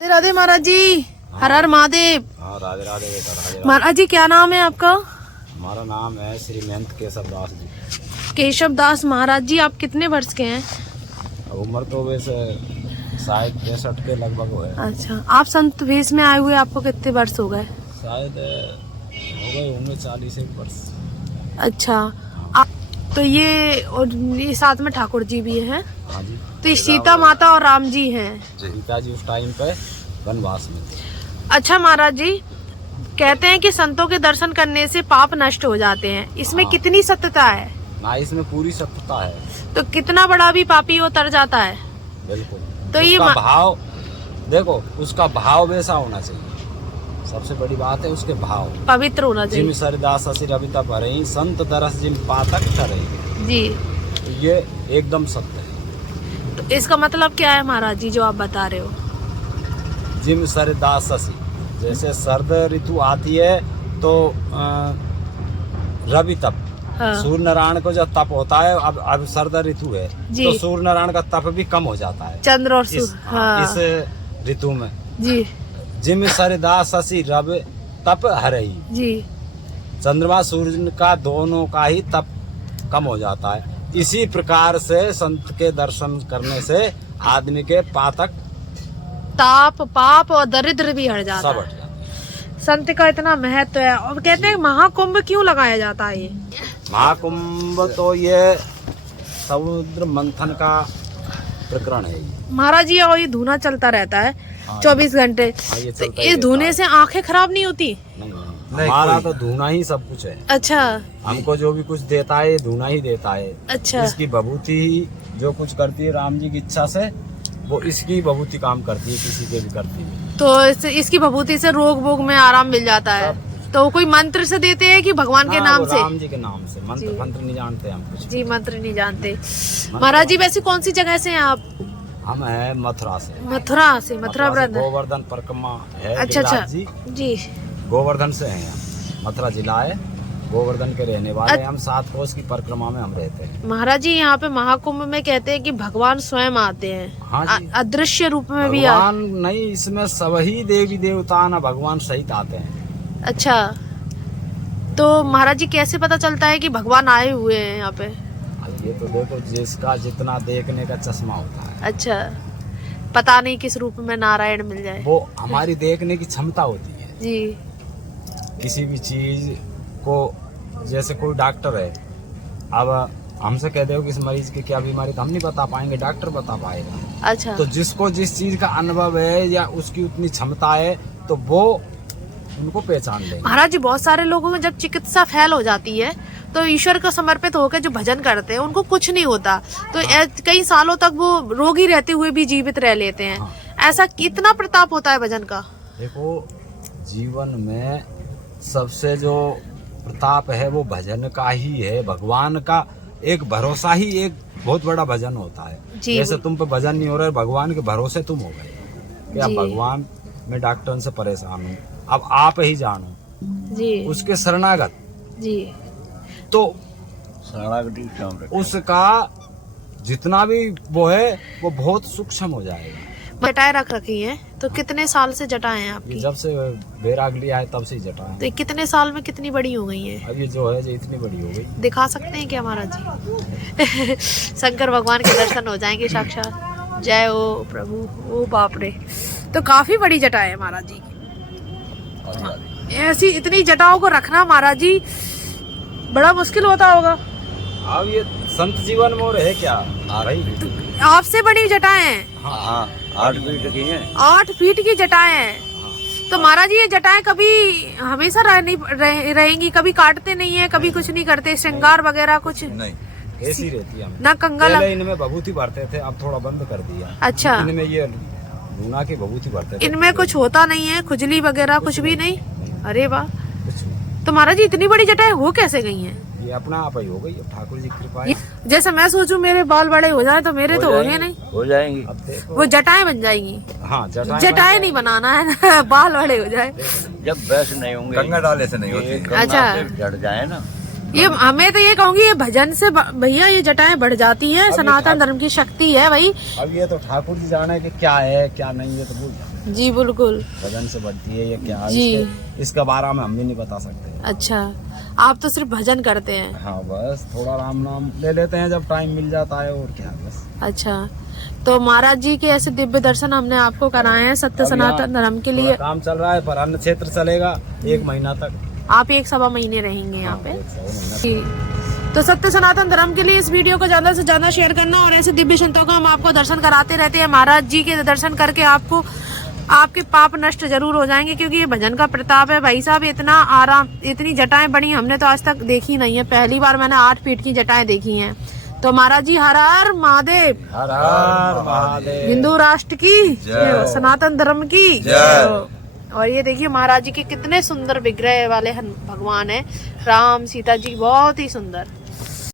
राधे राधे महाराज जी। हर हर महादेव। हाँ, राधे राधे बेटा, राधे राधे। महाराज जी क्या नाम है आपका? हमारा नाम है श्री महंत केशव दास जी। केशव दास। महाराज जी आप कितने वर्ष के हैं? उम्र तो वैसे शायद 63 के लगभग हो है। अच्छा, आप संत वेश में आए हुए आपको कितने वर्ष हो गए? शायद हो गए होंगे 41 वर्ष। अच्छा, तो ये साथ में ठाकुर जी भी हैं। हाँ जी। तो ये सीता माता और राम जी हैं। सीता जी उस टाइम पे वनवास में थे। अच्छा महाराज जी, कहते हैं कि संतों के दर्शन करने से पाप नष्ट हो जाते हैं, इसमें हाँ। कितनी सत्यता है? ना, इसमें पूरी सत्यता है। तो कितना बड़ा भी पापी वो तर जाता है। बिल्कुल। तो ये उसका भाव देखो, उसका भाव वैसा होना चाहिए। सबसे बड़ी बात है उसके भाव पवित्र होना जिम चाहिए। सरदास असि रविता भरई संत दरस जिम पातक ठरई। जी, तो ये एकदम सत्य है। तो इसका मतलब क्या है महाराज जी जो आप बता रहे हो? जिम सरदास असि, जैसे सर्द ऋतु आती है तो रवि तप, हाँ। सूर्य नारायण को जब तप होता है, अब सर्द ऋतु है जी। तो सूर्य नारायण का तप भी कम हो जाता है चंद्र और इस, सूर्य। हाँ। इस ऋतु में। जी जिम सरदास असि रवि तप हरई। जी। चंद्रमा सूर्य का दोनों का ही तप कम हो जाता है। इसी प्रकार से संत के दर्शन करने से आदमी के पातक ताप पाप और दरिद्र भी हट जाता सब हट है। जाते हैं। संत का इतना महत्व है। और कहते हैं महाकुंभ क्यों लगाया जाता है ये? महाकुंभ तो ये समुद्र मंथन का प्रकरण है ये। महाराज जी, और ये धुना चलता रहता है 24 घंटे। हाँ, ये तो चलता ही इस रहता धुने है। से आंखें खराब नहीं होती? नहीं, हमारा तो धुना ही सब कुछ है। अच्छा हमको जो भी कुछ देता है ये धुना ही देता है। अच्छा। इसकी भभूति ही जो कुछ करती है राम जी की इच्छा से, वो इसकी भभूति काम करती है, किसी के भी करती है। तो इसकी भभूति से रोग वोग में आराम मिल जाता है। तो कोई मंत्र से देते हैं कि भगवान के नाम से? राम जी के नाम से। मंत्र नहीं जानते हम कुछ। जी, मंत्र नहीं जानते। महाराज जी वैसे कौन सी जगह से हैं आप? हम है मथुरा से। मथुरा से। मथुरा व्रत। गोवर्धन परिक्रमा है। अच्छा अच्छा गिरिराज जी जी। गोवर्धन से हैं हम। मथुरा जिला है, गोवर्धन के रहने वाले। हम 7 कोस की परिक्रमा में हम रहते हैं। महाराज जी यहाँ पे महाकुंभ में कहते हैं कि भगवान स्वयं आते हैं। हाँ जी। अदृश्य रूप में भी भगवान नहीं, इसमें सभी देवी देवता ना भगवान सहित आते हैं। अच्छा, तो महाराज जी कैसे पता चलता है कि भगवान आए हुए हैं यहाँ पे? अब ये तो देखो, जिसका जितना देखने का चश्मा होता है। अच्छा, पता नहीं किस रूप में नारायण मिल जाए। वो हमारी देखने की क्षमता होती है जी किसी भी चीज को। जैसे कोई डॉक्टर है, अब हमसे कह दो कि इस मरीज की क्या बीमारी, तो हम नहीं बता पाएंगे, डॉक्टर बता पाएगा। अच्छा। तो जिसको जिस चीज का अनुभव है या उसकी उतनी क्षमता है तो वो उनको पहचान लेंगे। महाराज जी बहुत सारे लोगों में जब चिकित्सा फेल हो जाती है तो ईश्वर को समर्पित होकर जो भजन करते हैं उनको कुछ नहीं होता, तो कई सालों तक वो रोगी रहते हुए भी जीवित रह लेते हैं। हाँ। ऐसा कितना प्रताप होता है भजन का? देखो, जीवन में सबसे जो प्रताप है वो भजन का ही है। भगवान का एक भरोसा ही एक बहुत बड़ा भजन होता है। जी। जैसे तुम पे भजन नहीं हो रहा है, भगवान के भरोसे तुम हो गए कि अब जी। भगवान, मैं डॉक्टर से परेशान हूँ, अब आप ही जानो। जी उसके शरणागत, जी। तो उसका जितना भी वो है वो बहुत सूक्ष्म हो जाएगा। जटाएं रख रखी हैं, तो कितने साल से जटाएं हैं ये आपकी? जब से बैराग लिया है तब से ही जटा है। तो ये कितने साल में कितनी बड़ी हो गई है? अब ये जो है जो इतनी बड़ी हो गई। दिखा सकते हैं क्या महाराज जी? शंकर भगवान के दर्शन हो जाएंगे साक्षात। जय हो प्रभु। ओ बाप रे, तो काफी बड़ी जटा है महाराज जी की। ऐसी इतनी जटाओं को रखना महाराज जी बड़ा मुश्किल होता होगा। अब ये संत जीवन में और है क्या भाई? आपसे बड़ी जटाएं हैं। हाँ, 8 फीट की है। 8 फीट की जटाएं हैं। तो महाराज जी ये जटाएं कभी हमेशा रहेंगी? कभी काटते नहीं है, कभी कुछ नहीं करते, श्रृंगार वगैरह कुछ नहीं, ऐसी रहती है। ना कंगा पहले इनमें भभूति भरते थे, अब थोड़ा बंद कर दिया। अच्छा, इनमें ये लूना की भभूति भरते थे। इनमें कुछ होता नहीं है, खुजली वगैरह कुछ भी नहीं? अरे वाह। कुछ नहीं। तो महाराज जी इतनी बड़ी जटाएं हो कैसे गई हैं? ये अपना आप ही हो गई, अब ठाकुर जी की कृपा है। जैसे मैं सोचूं मेरे बाल बड़े हो जाए तो मेरे तो होंगे नहीं, हो जाएंगी। अब देखो, वो जटाएं बन जाएंगी। हाँ, जटाएं नहीं बनाना है ना, बाल बड़े हो जाए। जब वैसे नहीं होंगे, गंगा डाले से नहीं होती। अच्छा। जड़ जाए ना। ये हमें तो ये कहूंगी ये भजन से भैया ये जटाएं बढ़ जाती है। सनातन धर्म की शक्ति है भाई। अब ये तो ठाकुर जी जाने कि क्या है क्या नहीं है, तो भूल जाओ। जी बिल्कुल। भजन से बढ़ती है ये क्या जी। इसके बारे में हम भी नहीं बता सकते। अच्छा, आप तो सिर्फ भजन करते हैं। हाँ बस थोड़ा राम नाम ले लेते हैं जब टाइम मिल जाता है, और क्या बस। अच्छा, तो महाराज जी के ऐसे दिव्य दर्शन हमने आपको कराए हैं सत्य अब सनातन धर्म के थोड़ा लिए। काम चल रहा है, पर अन्य क्षेत्र चलेगा 1 महीना तक। आप 1 सवा महीने रहेंगे यहाँ पे। 1 महीना। जी। तो सत्य सनातन धर्म के लिए इस वीडियो को ज्यादा से ज्यादा शेयर करना, और ऐसे दिव्य संतों का हम आपको दर्शन कराते रहते हैं। महाराज जी के दर्शन करके आपको आपके पाप नष्ट जरूर हो जाएंगे, क्योंकि ये भजन का प्रताप है भाई साहब। इतना आराम, इतनी जटाएं बड़ी हमने तो आज तक देखी नहीं है, पहली बार मैंने 8 फीट की जटाएं देखी हैं। तो महाराज जी हर हर महादेव, हर हर महादेव। हिंदू राष्ट्र की जय, सनातन धर्म की जय। और ये देखिए महाराज जी के कितने सुंदर विग्रह वाले भगवान है, राम सीता जी, बहुत ही सुंदर।